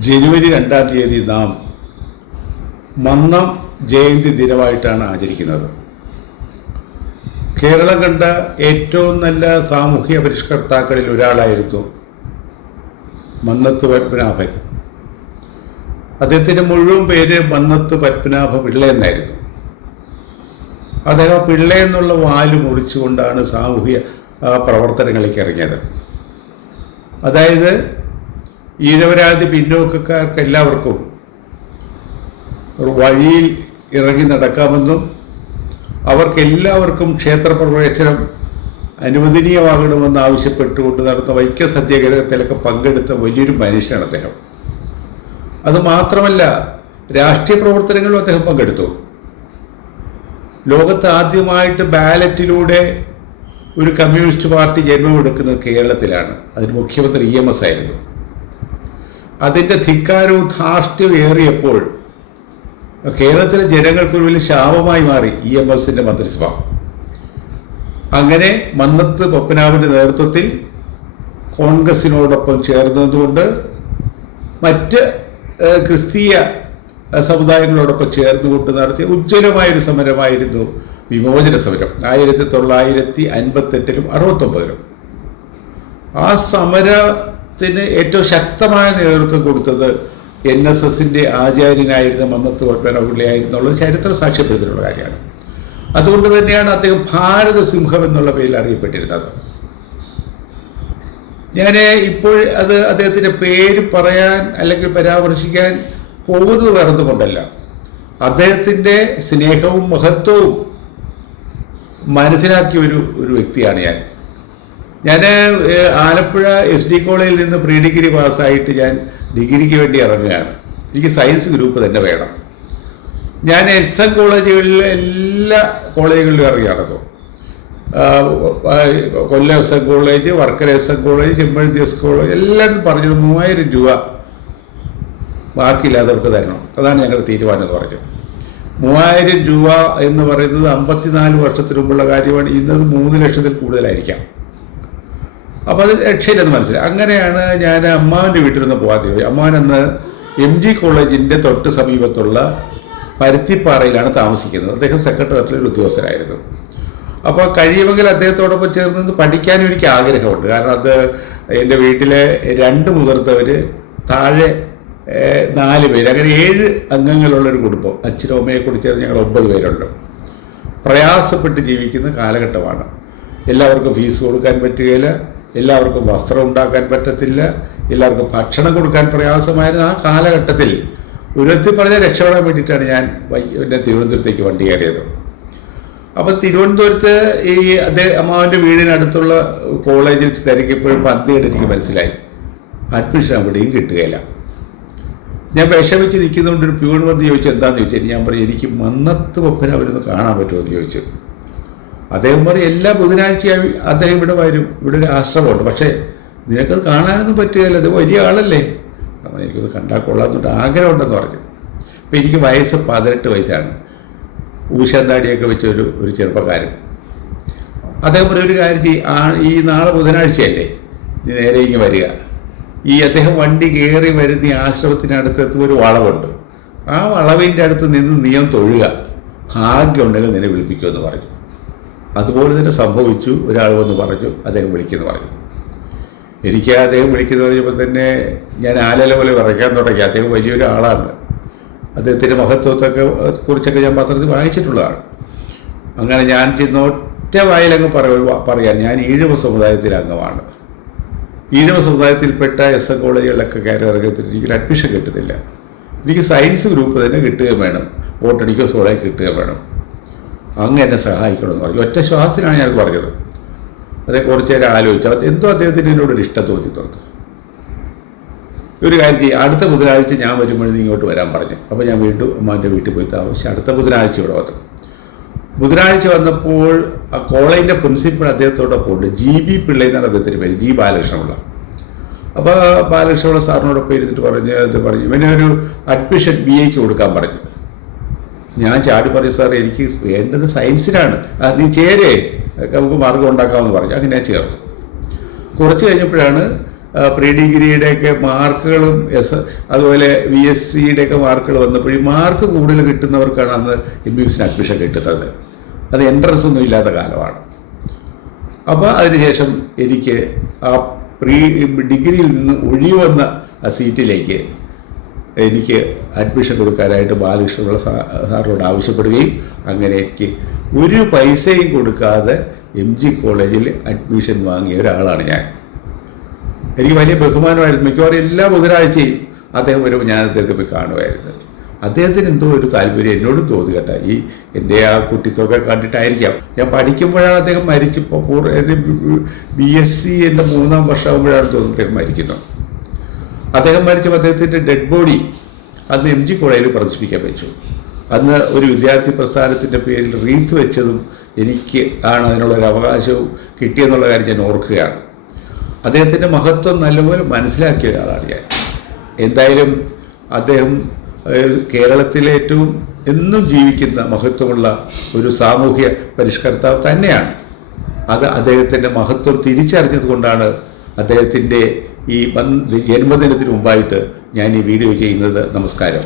ജനുവരി രണ്ടാം തീയതി നാം മന്നം ജയന്തി ദിനമായിട്ടാണ് ആചരിക്കുന്നത്. കേരളം കണ്ട ഏറ്റവും നല്ല സാമൂഹ്യ പരിഷ്കർത്താക്കളിൽ ഒരാളായിരുന്നു മന്നത്ത് പത്മനാഭൻ. അദ്ദേഹത്തിന്റെ മുഴുവൻ പേര് മന്നത്ത് പത്മനാഭ പിള്ള എന്നായിരുന്നു. അദ്ദേഹം പിള്ള എന്നുള്ള വാൽ മുറിച്ചുകൊണ്ടാണ് സാമൂഹ്യ പ്രവർത്തനങ്ങളിലേക്ക് ഇറങ്ങിയത്. അതായത് ഈഴവരാതി പിന്നോക്കക്കാർക്ക് എല്ലാവർക്കും വഴിയിൽ ഇറങ്ങി നടക്കാമെന്നും അവർക്കെല്ലാവർക്കും ക്ഷേത്രപ്രവേശനം അനുവദനീയമാകണമെന്ന് ആവശ്യപ്പെട്ടുകൊണ്ട് നടന്ന വൈക്ക സത്യാഗ്രഹത്തിലൊക്കെ പങ്കെടുത്ത വലിയൊരു മനുഷ്യനാണ് അദ്ദേഹം. അതുമാത്രമല്ല രാഷ്ട്രീയ പ്രവർത്തനങ്ങളും അദ്ദേഹം പങ്കെടുത്തു. ലോകത്ത് ആദ്യമായിട്ട് ബാലറ്റിലൂടെ ഒരു കമ്മ്യൂണിസ്റ്റ് പാർട്ടി ജന്മമെടുക്കുന്നത് കേരളത്തിലാണ്. അതിന് മുഖ്യമന്ത്രി ഇ എം എസ് ആയിരുന്നു. അതിന്റെ ധിക്കാരവും ധാർഷ്ട്യവും ഏറിയപ്പോൾ കേരളത്തിലെ ജനങ്ങൾക്കൊരു വലിയ ശാപമായി മാറി ഇ എം എസിന്റെ മന്ത്രിസഭ. അങ്ങനെ മന്നത്ത് പപ്പനാവിന്റെ നേതൃത്വത്തിൽ കോൺഗ്രസിനോടൊപ്പം ചേർന്നതുകൊണ്ട് മറ്റ് ക്രിസ്തീയ സമുദായങ്ങളോടൊപ്പം ചേർന്നുകൊണ്ട് നടത്തിയ ഉജ്ജ്വലമായൊരു സമരമായിരുന്നു വിമോചന സമരം. ആയിരത്തി തൊള്ളായിരത്തി അൻപത്തെട്ടിലും അറുപത്തൊമ്പതിലും. ആ സമരത്തിന് ഏറ്റവും ശക്തമായ നേതൃത്വം കൊടുത്തത് എൻ എസ് എസിന്റെ ആചാര്യനായിരുന്ന മന്നത്ത് പത്മനാഭപിള്ളയായിരുന്നുള്ളത് ചരിത്രം സാക്ഷ്യപ്പെടുത്തിയിട്ടുള്ള കാര്യമാണ്. അതുകൊണ്ട് തന്നെയാണ് അദ്ദേഹം ഭാരത സിംഹം എന്നുള്ള പേരിൽ അറിയപ്പെട്ടിരുന്നത്. ഞാൻ ഇപ്പോൾ അത് അദ്ദേഹത്തിന്റെ പേര് പറയാൻ അല്ലെങ്കിൽ പരാമർശിക്കാൻ പോകുന്നത് വേറെന്തുകൊണ്ടല്ല അദ്ദേഹത്തിന്റെ സ്നേഹവും മഹത്വവും മനസ്സിലാക്കിയ ഒരു ഒരു വ്യക്തിയാണ് ഞാൻ. ഞാൻ ആലപ്പുഴ എസ് ഡി കോളേജിൽ നിന്ന് പ്രീ ഡിഗ്രി പാസ്സായിട്ട് ഞാൻ ഡിഗ്രിക്ക് വേണ്ടി ഇറങ്ങുകയാണ്. എനിക്ക് സയൻസ് ഗ്രൂപ്പ് തന്നെ വേണം. ഞാൻ എസ് എൻ കോളേജുകളിൽ എല്ലാ കോളേജുകളിലും ഇറങ്ങി നടന്നു ആ, ആ, Kollam S N college Varkala S N college Chempazhanthy S college എല്ലാവരും പറഞ്ഞത് മൂവായിരം രൂപ ബാക്കിയില്ലാത്തവർക്ക് തരണം. അതാണ് ഞങ്ങളുടെ തീരുമാനം എന്ന് പറഞ്ഞു മൂവായിരം രൂപ എന്ന് പറയുന്നത് അമ്പത്തിനാല് വർഷത്തിന് മുമ്പുള്ള കാര്യമാണ്. ഇന്നത് മൂന്ന് ലക്ഷത്തിൽ കൂടുതലായിരിക്കാം. അപ്പോൾ അത് രക്ഷയില്ലെന്ന് മനസ്സിലായി. അങ്ങനെയാണ് ഞാൻ അമ്മാവന്റെ വീട്ടിൽ നിന്ന് പോകാതെ പോയി. അമ്മാവൻ അന്ന് എം ജി കോളേജിന്റെ തൊട്ട് സമീപത്തുള്ള പരുത്തിപ്പാറയിലാണ് താമസിക്കുന്നത്. അദ്ദേഹം സെക്രട്ടേറിയറ്റിലെ ഒരു ഉദ്യോഗസ്ഥരായിരുന്നു അപ്പോൾ കഴിയുമെങ്കിൽ അദ്ദേഹത്തോടൊപ്പം ചേർന്ന് പഠിക്കാനും എനിക്ക് ആഗ്രഹമുണ്ട്. കാരണം അത് എന്റെ വീട്ടിലെ രണ്ട് മുതിർന്നവർ താഴെ നാല് പേര് അങ്ങനെ ഏഴ് അംഗങ്ങളുള്ളൊരു കുടുംബം. അച്ഛനും അമ്മയെ കൂടി ചേർന്ന് ഞങ്ങൾ ഒമ്പത് പേരുണ്ട്. പ്രയാസപ്പെട്ട് ജീവിക്കുന്ന കാലഘട്ടമാണ്. എല്ലാവർക്കും ഫീസ് കൊടുക്കാൻ പറ്റുകയില്ല. എല്ലാവർക്കും വസ്ത്രം ഉണ്ടാക്കാൻ പറ്റത്തില്ല എല്ലാവർക്കും ഭക്ഷണം കൊടുക്കാൻ പ്രയാസമായിരുന്ന ആ കാലഘട്ടത്തിൽ ഉരത്തി പറഞ്ഞ രക്ഷപ്പെടാൻ വേണ്ടിയിട്ടാണ് ഞാൻ എന്റെ തിരുവനന്തപുരത്തേക്ക് വണ്ടി കയറിയത്. അപ്പം തിരുവനന്തപുരത്ത് ഈ അദ്ദേഹം അമ്മാവന്റെ വീടിനടുത്തുള്ള കോളേജിൽ തിരക്കിയപ്പോഴും പന്തിയുടെ എനിക്ക് മനസ്സിലായി. അഡ്മിഷൻ അവിടെയും കിട്ടുകയില്ല. ഞാൻ വിഷമിച്ച് നിൽക്കുന്നതുകൊണ്ട് ഒരു പ്യൂൺ വന്ന് ചോദിച്ചു എന്താണെന്ന് ചോദിച്ചു? ഞാൻ പറയും എനിക്ക് മന്നത്ത് ഒപ്പന അവരൊന്ന് കാണാൻ പറ്റുമോ? എന്ന് ചോദിച്ചു. അദ്ദേഹം പറയും എല്ലാ ബുധനാഴ്ചയായി അദ്ദേഹം ഇവിടെ വരും ഇവിടെ ഒരു ആശ്രമമുണ്ട്. പക്ഷേ നിനക്കത് കാണാനൊന്നും പറ്റുകയില്ല അത് വലിയ ആളല്ലേ? അപ്പം എനിക്കത് കണ്ടാൽ കൊള്ളാമെന്നുണ്ട് ആഗ്രഹമുണ്ടെന്ന് പറഞ്ഞു. അപ്പം എനിക്ക് വയസ്സ് പതിനെട്ട് വയസ്സാണ്. ഊശാന്താടിയൊക്കെ വെച്ച ഒരു ഒരു ചെറുപ്പക്കാരൻ. അദ്ദേഹം പറയും ഒരു കാര്യം ചെയ്യും ആ ഈ നാളെ ബുധനാഴ്ചയല്ലേ നീ നേരെ ഇങ്ങ് വരിക. ഈ അദ്ദേഹം വണ്ടി കയറി വരുന്ന ഈ ആശ്രമത്തിനടുത്ത് ഒരു വളവുണ്ട്. ആ വളവിന്റെ അടുത്ത് നിന്ന് നീയം തൊഴുക. ഭാഗ്യമുണ്ടെങ്കിൽ നിന്നെ വിളിപ്പിക്കുമെന്ന് പറഞ്ഞു. അതുപോലെ തന്നെ സംഭവിച്ചു. ഒരാൾ വന്ന് പറഞ്ഞു അദ്ദേഹം വിളിക്കുന്നു പറഞ്ഞു. എനിക്ക് അദ്ദേഹം വിളിക്കുന്നു പറഞ്ഞപ്പോൾ തന്നെ ഞാൻ ആലല പോലെ വിറയ്ക്കാൻ തുടങ്ങി. അദ്ദേഹം വലിയൊരു ആളാണ്. അദ്ദേഹത്തിന്റെ മഹത്വത്തൊക്കെ കുറിച്ചൊക്കെ ഞാൻ പത്രത്തിൽ വായിച്ചിട്ടുള്ളതാണ്. അങ്ങനെ ഞാൻ ചെന്ന് ഒറ്റ വായിലങ്ങ് പറ- പറയാൻ ഞാൻ ഈഴവ സമുദായത്തിലെ അംഗമാണ്. ഈഴവ സമുദായത്തിൽപ്പെട്ട എസ് എൻ കോളേജുകളിലൊക്കെ കയറി ഇറങ്ങത്തിൽ എനിക്ക് അഡ്മിഷൻ കിട്ടുന്നില്ല. എനിക്ക് സയൻസ് ഗ്രൂപ്പ് തന്നെ കിട്ടുകയും വേണം. ബോട്ടണിക്കോ സോളേ കിട്ടുകയും വേണം. അങ്ങ് എന്നെ സഹായിക്കണമെന്ന് പറഞ്ഞു. ഒറ്റ ശ്വാസത്തിനാണ് ഞാനത് പറഞ്ഞത്. അതേ കുറച്ച് നേരം ആലോചിച്ചു അത് എന്തോ അദ്ദേഹത്തിന് എന്നോട് ഇഷ്ടം തോന്നി തോന്നി ഒരു കാര്യം ചെയ്യും അടുത്ത ബുധനാഴ്ച ഞാൻ വരുമ്പോൾ നീ ഇങ്ങോട്ട് വരാൻ പറഞ്ഞു. അപ്പോൾ ഞാൻ വീണ്ടും അമ്മാന്റെ വീട്ടിൽ പോയി താമസിച്ച് അടുത്ത ബുധനാഴ്ച ഇവിടെ വന്നു. ബുധനാഴ്ച വന്നപ്പോൾ ആ കോളേജിന്റെ പ്രിൻസിപ്പൾ അദ്ദേഹത്തോടൊപ്പം ഉണ്ട്. ജി ബി പിള്ള എന്നാണ് അദ്ദേഹത്തിന്റെ പേര് ജി ബാലകൃഷ്ണപിള്ള. അപ്പോൾ ബാലകൃഷ്ണപിള്ള സാറിനോടൊപ്പം ഇരുന്നിട്ട് പറഞ്ഞ് ഇത് പറഞ്ഞു. ഇവനെ ഒരു അഡ്മിഷൻ ബി എക്ക് കൊടുക്കാൻ പറഞ്ഞു. ഞാൻ ചാടി പറയും സാർ എനിക്ക് വേണ്ടത് സയൻസിലാണ്. അത് നീ ചേരേ. നമുക്ക് മാർഗം ഉണ്ടാക്കാമെന്ന് പറഞ്ഞു. അങ്ങനെ ഞാൻ ചേർന്നു കുറച്ച് കഴിഞ്ഞപ്പോഴാണ് പ്രീ ഡിഗ്രിയുടെയൊക്കെ മാർക്കുകളും എസ് അതുപോലെ വി എസ് സിയുടെയൊക്കെ മാർക്കുകൾ വന്നപ്പോഴും മാർക്ക് കൂടുതൽ കിട്ടുന്നവർക്കാണ് അന്ന് എം ബി എസിന് അഡ്മിഷൻ കിട്ടുന്നത്. അത് എൻട്രൻസ് ഒന്നും ഇല്ലാത്ത കാലമാണ്. അപ്പോൾ അതിനുശേഷം എനിക്ക് ആ പ്രീ ഡിഗ്രിയിൽ നിന്ന് ഒഴിവന്ന വന്ന ആ സീറ്റിലേക്ക് എനിക്ക് അഡ്മിഷൻ കൊടുക്കാനായിട്ട് ബാലകൃഷ്ണപിള്ള സാറിനോട് ആവശ്യപ്പെടുകയും അങ്ങനെ എനിക്ക് ഒരു പൈസയും കൊടുക്കാതെ എം ജി കോളേജിൽ അഡ്മിഷൻ വാങ്ങിയ ഒരാളാണ് ഞാൻ. എനിക്ക് വലിയ ബഹുമാനമായിരുന്നു. മിക്കവാറും എല്ലാ ബുധനാഴ്ചയും അദ്ദേഹം വരുമ്പോൾ ഞാൻ അദ്ദേഹത്തെ പോയി കാണുമായിരുന്നു. അദ്ദേഹത്തിന് എന്തോ ഒരു താല്പര്യം എന്നോടും തോന്നി കേട്ടോ. ഈ എന്റെ ആ കുട്ടിത്തൊക്കെ കണ്ടിട്ടായിരിക്കാം. ഞാൻ പഠിക്കുമ്പോഴാണ് അദ്ദേഹം മരിച്ചപ്പോൾ ബി എസ് സി എന്റെ മൂന്നാം വർഷമാകുമ്പോഴാണ് തോന്നുന്നു അദ്ദേഹം മരിക്കുന്നത്. അദ്ദേഹം മരിച്ചപ്പോൾ അദ്ദേഹത്തിന്റെ ഡെഡ് ബോഡി അന്ന് എം ജി കോളേജിൽ പ്രദർശിപ്പിക്കാൻ വെച്ചു. അന്ന് ഒരു വിദ്യാർത്ഥി പ്രസ്ഥാനത്തിന്റെ പേരിൽ റീത്ത് വെച്ചതും എനിക്ക് ആണ് അതിനുള്ള ഒരു അവകാശവും കിട്ടിയെന്നുള്ള കാര്യം ഞാൻ ഓർക്കുകയാണ്. അദ്ദേഹത്തിന്റെ മഹത്വം നല്ലപോലെ മനസ്സിലാക്കിയ ഒരാളാണ് ഞാൻ. എന്തായാലും അദ്ദേഹം കേരളത്തിലെ ഏറ്റവും എന്നും ജീവിക്കുന്ന മഹത്വമുള്ള ഒരു സാമൂഹ്യ പരിഷ്കർത്താവ് തന്നെയാണ്. അത് അദ്ദേഹത്തിന്റെ മഹത്വം തിരിച്ചറിഞ്ഞത് കൊണ്ടാണ് അദ്ദേഹത്തിന്റെ ഈ ജന്മദിനത്തിന് മുമ്പായിട്ട് ഞാൻ ഈ വീഡിയോ ചെയ്യുന്നത് നമസ്കാരം.